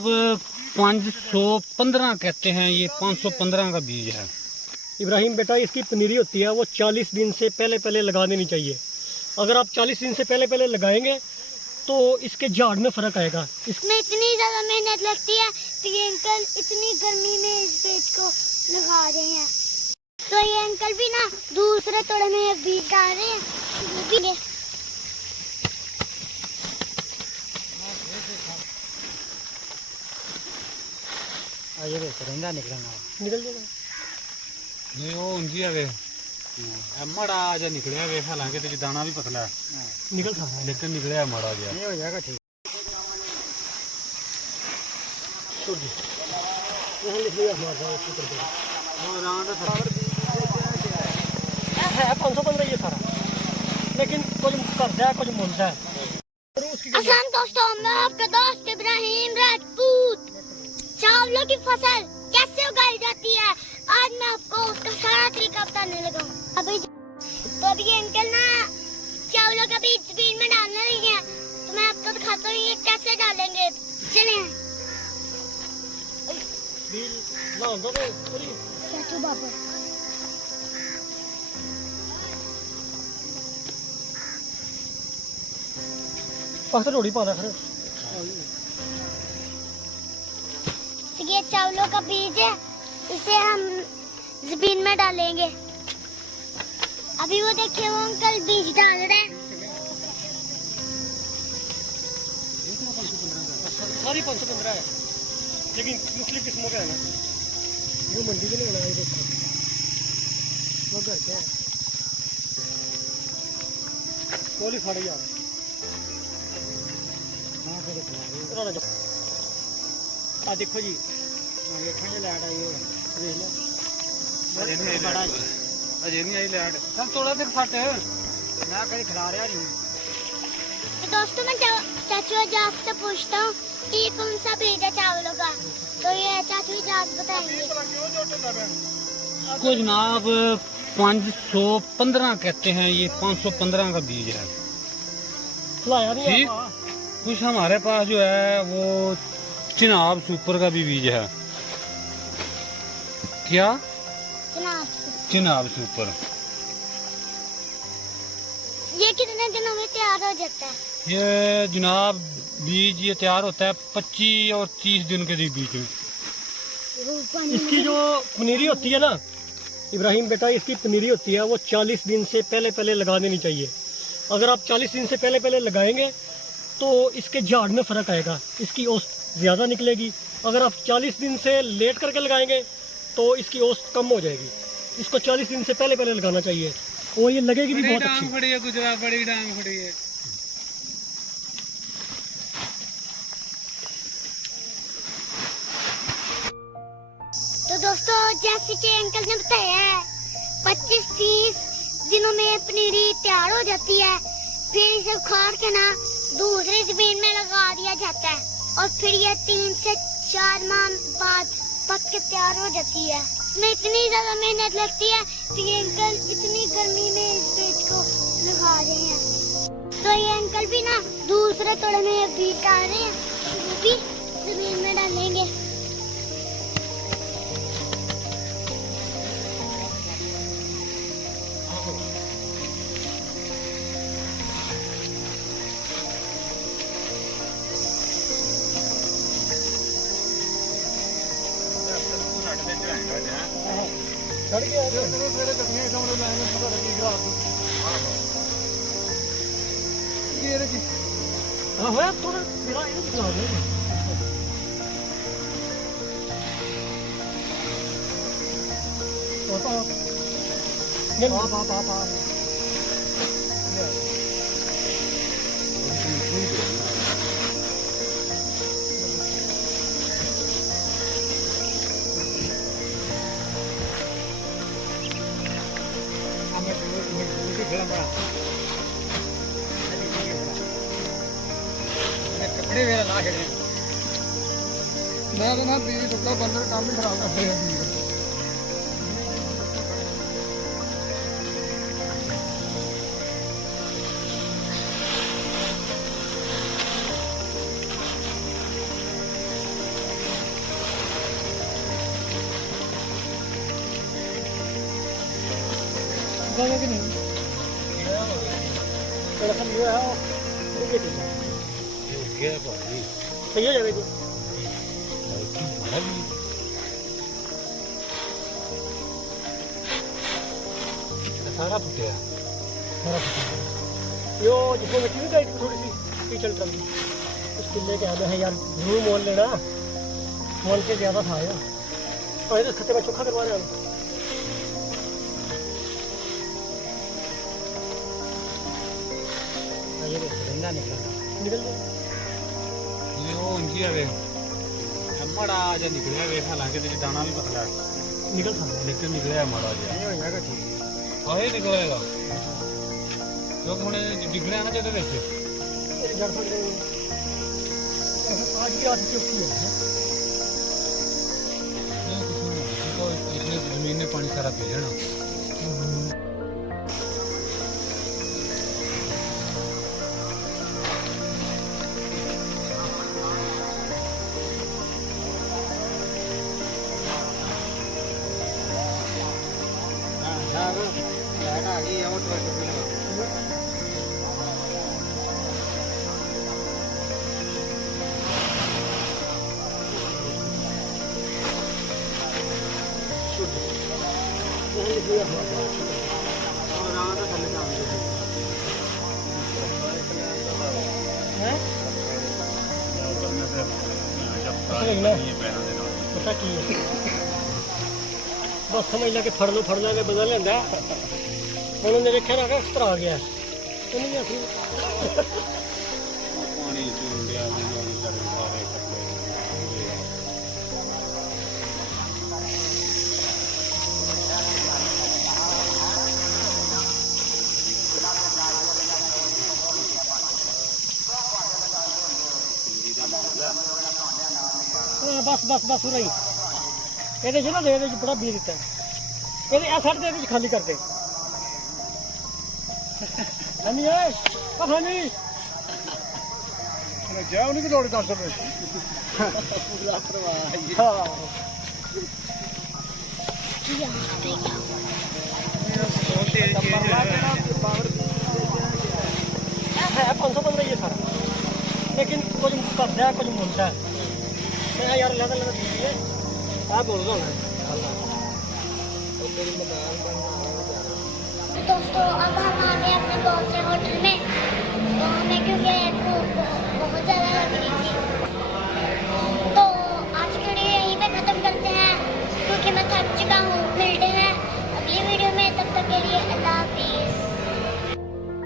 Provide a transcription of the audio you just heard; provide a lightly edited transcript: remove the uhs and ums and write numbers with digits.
जनाब 515 कहते हैं, ये 515 का बीज है। इब्राहिम बेटा, इसकी पनीरी होती है वो 40 दिन से पहले पहले लगा देनी चाहिए। अगर आप 40 दिन से पहले पहले लगाएंगे तो इसके झाड़ में फ़र्क आएगा। इसमें इतनी ज़्यादा मेहनत लगती है तो ये अंकल इतनी गर्मी में इस पेड़ को लगा रहे हैं। तो ये अंकल भी ना दूसरे तोड़े में बीज डाल रहे हैं, वो भी ये निकल जाएगा। नहीं वो उनकी है वे मड़ा जा निकलिया वे, हालांकि तो दाना भी पतला है, निकल सकता है लेकिन निकलिया मड़ा गया। नहीं हो जाएगा ठीक। है 515 ये सारा, लेकिन कुछ करता है कुछ मुलता है। अस्सलाम दोस्तों, मैं आपका दोस्त इब्राहिम राजपूत। चावलों की फसल कैसे उगाई जाती है आज मैं आपको उसका सारा तरीका बताने लगा हूँ। अभी ये अंकल ना चावलों का बीज जमीन में डालने लगे हैं, तो मैं आपको दिखाता हूँ ये कैसे डालेंगे। चले बाबा, रोटी पा रहा। ये चावलों का बीज है, इसे हम जमीन में डालेंगे। अभी वो देखिए वो अंकल बीज डाल रहे हैं। सारी 515 है, लेकिन मुख्तलिफ किस्मों का है ना। वो मंडी के लिए बनाया देखो, वो घर के कोली फाड़ी यार। हाँ फिर देखो जी, देखो लाइट आई है, देख लो। अजे नहीं आई लाइट, चल थोड़ा देर फट मैं कहीं खिला रहा नहीं। तो दोस्तों मैं चाचू आजाद से पूछता हूँ कि ये कौन सा बीज है चावलों का, तो ये चाचू आजाद बताएंगे। इसको जनाब 515 कहते हैं, ये 515 का बीज है। ठीक, कुछ हमारे पास जो है वो चिनाब सुपर का भी बीज है। क्या? चिनाब सुपर। ये कितने दिनों में तैयार हो जाता है? ये जनाब बीज ये तैयार होता है 25 और 30 दिन के बीच में। इसकी जो पनीरी होती है ना इब्राहिम बेटा, इसकी पनीरी होती है वो 40 दिन से पहले पहले लगा देनी चाहिए। अगर आप 40 दिन से पहले पहले लगाएंगे तो इसके झाड़ में फ़र्क आएगा, इसकी औसत ज़्यादा निकलेगी। अगर आप 40 दिन से लेट करके लगाएंगे तो इसकी औसत कम हो जाएगी। इसको 40 दिन से पहले पहले लगाना चाहिए और ये लगेगी भी बहुत अच्छी। बड़ी है गुजरात, बड़ी डांग खड़ी है। तो दोस्तों जैसे कि अंकल ने बताया है 25-30 दिनों में पनीरी तैयार हो जाती है। फिर इसे उखाड़ के ना दूसरी जमीन में लगा दिया जाता है और फिर ये 3 से 4 माह बाद पक के तैयार हो जाती है। इसमें इतनी ज्यादा मेहनत लगती है कि ये अंकल इतनी गर्मी में इस बीज को लगा रहे हैं। तो ये अंकल भी ना दूसरे तोड़े में बीज डाल रहे हैं, वो भी जमीन में डालेंगे। हाँ थोड़ा मेरा कपड़े मेरा ला के मैं ना बीज तो बंदर काम ही खराब कर रहे हैं। लगाएंगे कि नहीं? थोड़ा सा लिया है ये देखो ये भाई सही हो जाएगा जी। सारा फुटिया यो जिसमें मिट्टी भी गई थोड़ी सी कीचड़ कर दी उस किले के आगे है यार, जरूर मोल लेना, मोल के ज़्यादा था यार। और इस खत्ते में चोखा करवा रहे हैं ये गंदा निकल निकल गया ये वो उनकी है मड़ा जा निकलिया वे हालांकि तेरे दाना भी पतला है निकल सकता लेकिन निकलिया मड़ा जा है, हो जाएगा ठीक। और ये निकलेगा क्योंकि हमने निकलिया ना जब देखिए ये जड़ पकड़ गई। आज की रात चौकी है तो इसने जमीन ने पानी सारा पी लेना। पता की है बस समझ ला के फड़ लो के बदल लेंदा उन्होंने देखा ना किस तरह आ गया उन्होंने पानी चूड़ दिया सारे कपड़े बस बस बस हो रही ਇਹਦੇ ਚ ਨਾ ਦੇ ਇਹਦੇ ਚ ਬੜਾ ਬੀਜ ਦਿੱਤਾ ਇਹਦੇ ਆ ਛੱਡ ਦੇ ਇਹਦੇ ਚ ਖਾਲੀ ਕਰ ਦੇ ਹਨੀ ਓਏ ਉਹ ਹਨੀ ਜਾ ਉਹਨੂੰ ਕਿ ਲੋੜ 10 ਰੁਪਏ ਹਾਂ है 515 ये सारा लेकिन कुछ करता है कुछ मुलता है मैं यार लगा लगा दीजिए आप बोल दो ना तो दोस्तों अब हम आ गए अपने दूसरे होटल में, तो हमें क्योंकि भूख बहुत ज़्यादा लग रही थी तो आज के लिए यहीं पे ख़त्म करते हैं क्योंकि मैं थक चुका हूँ।